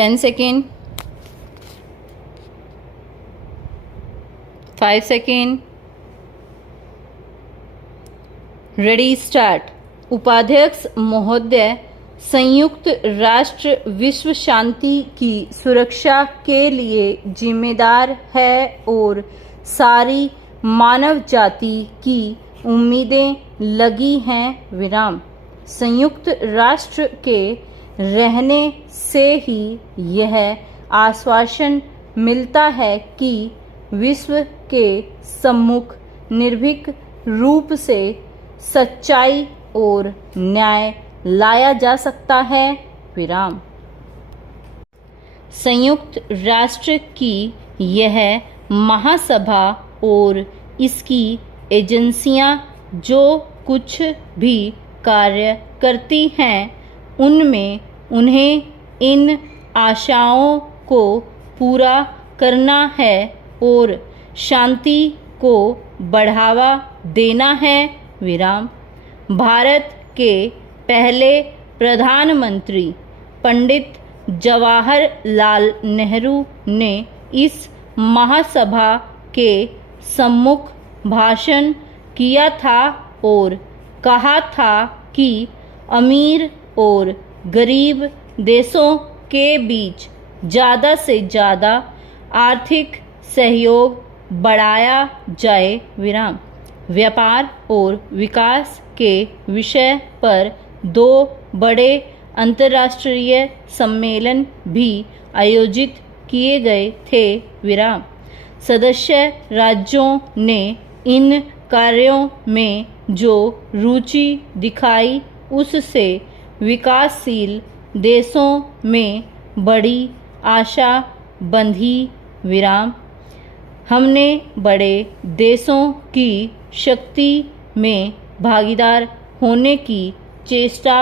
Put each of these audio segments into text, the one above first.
10 second, 5 second, ready start. उपाध्यक्ष महोदय, संयुक्त राष्ट्र विश्व शांति की सुरक्षा के लिए जिम्मेदार है और सारी मानव जाति की उम्मीदें लगी हैं विराम। संयुक्त राष्ट्र के रहने से ही यह आश्वासन मिलता है कि विश्व के सम्मुख निर्भीक रूप से सच्चाई और न्याय लाया जा सकता है विराम। संयुक्त राष्ट्र की यह महासभा और इसकी एजेंसियां जो कुछ भी कार्य करती हैं, उनमें उन्हें इन आशाओं को पूरा करना है और शांति को बढ़ावा देना है विराम। भारत के पहले प्रधानमंत्री पंडित जवाहरलाल नेहरू ने इस महासभा के सम्मुख भाषण किया था और कहा था कि अमीर और गरीब देशों के बीच ज़्यादा से ज़्यादा आर्थिक सहयोग बढ़ाया जाए विराम। व्यापार और विकास के विषय पर 2 बड़े अंतर्राष्ट्रीय सम्मेलन भी आयोजित किए गए थे विराम। सदस्य राज्यों ने इन कार्यों में जो रुचि दिखाई, उससे विकासशील देशों में बड़ी आशा बंधी विराम। हमने बड़े देशों की शक्ति में भागीदार होने की चेष्टा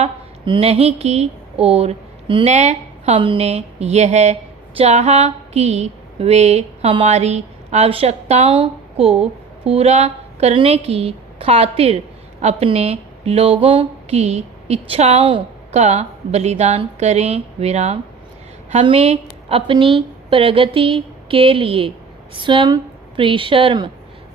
नहीं की और न हमने यह चाहा कि वे हमारी आवश्यकताओं को पूरा करने की खातिर अपने लोगों की इच्छाओं का बलिदान करें विराम। हमें अपनी प्रगति के लिए स्वयं परिश्रम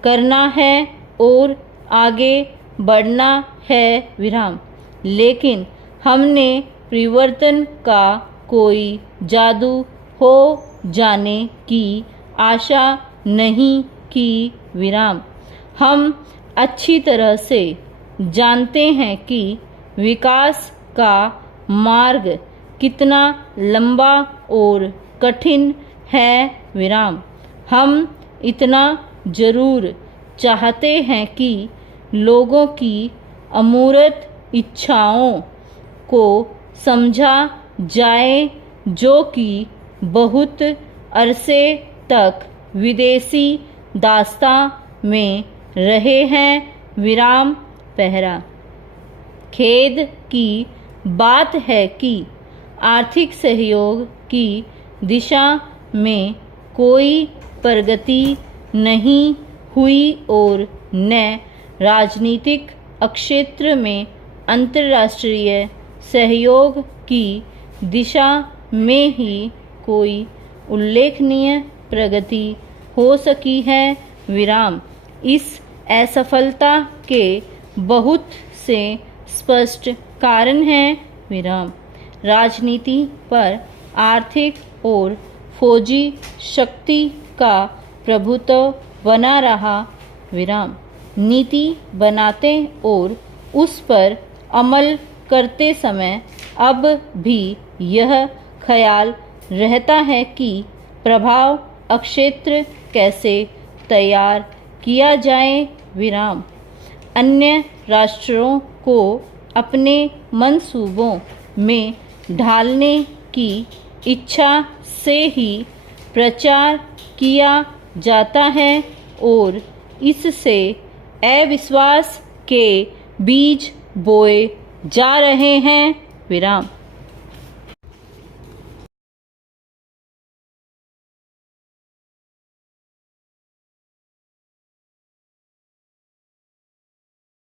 करना है और आगे बढ़ना है विराम। लेकिन हमने परिवर्तन का कोई जादू हो जाने की आशा नहीं की विराम। हम अच्छी तरह से जानते हैं कि विकास का मार्ग कितना लंबा और कठिन है विराम। हम इतना जरूर चाहते हैं कि लोगों की अमूर्त इच्छाओं को समझा जाए, जो कि बहुत अरसे तक विदेशी दास्तां में रहे हैं विराम पहरा। खेद की बात है कि आर्थिक सहयोग की दिशा में कोई प्रगति नहीं हुई और न राजनीतिक क्षेत्र में अंतर्राष्ट्रीय सहयोग की दिशा में ही कोई उल्लेखनीय प्रगति हो सकी है विराम। इस असफलता के बहुत से स्पष्ट कारण हैं विराम। राजनीति पर आर्थिक और फौजी शक्ति का प्रभुत्व बना रहा विराम। नीति बनाते और उस पर अमल करते समय अब भी यह ख्याल रहता है कि प्रभाव क्षेत्र कैसे तैयार किया जाए विराम। अन्य राष्ट्रों को अपने मंसूबों में ढालने की इच्छा से ही प्रचार किया जाता है और इससे अविश्वास के बीज बोए जा रहे हैं विराम।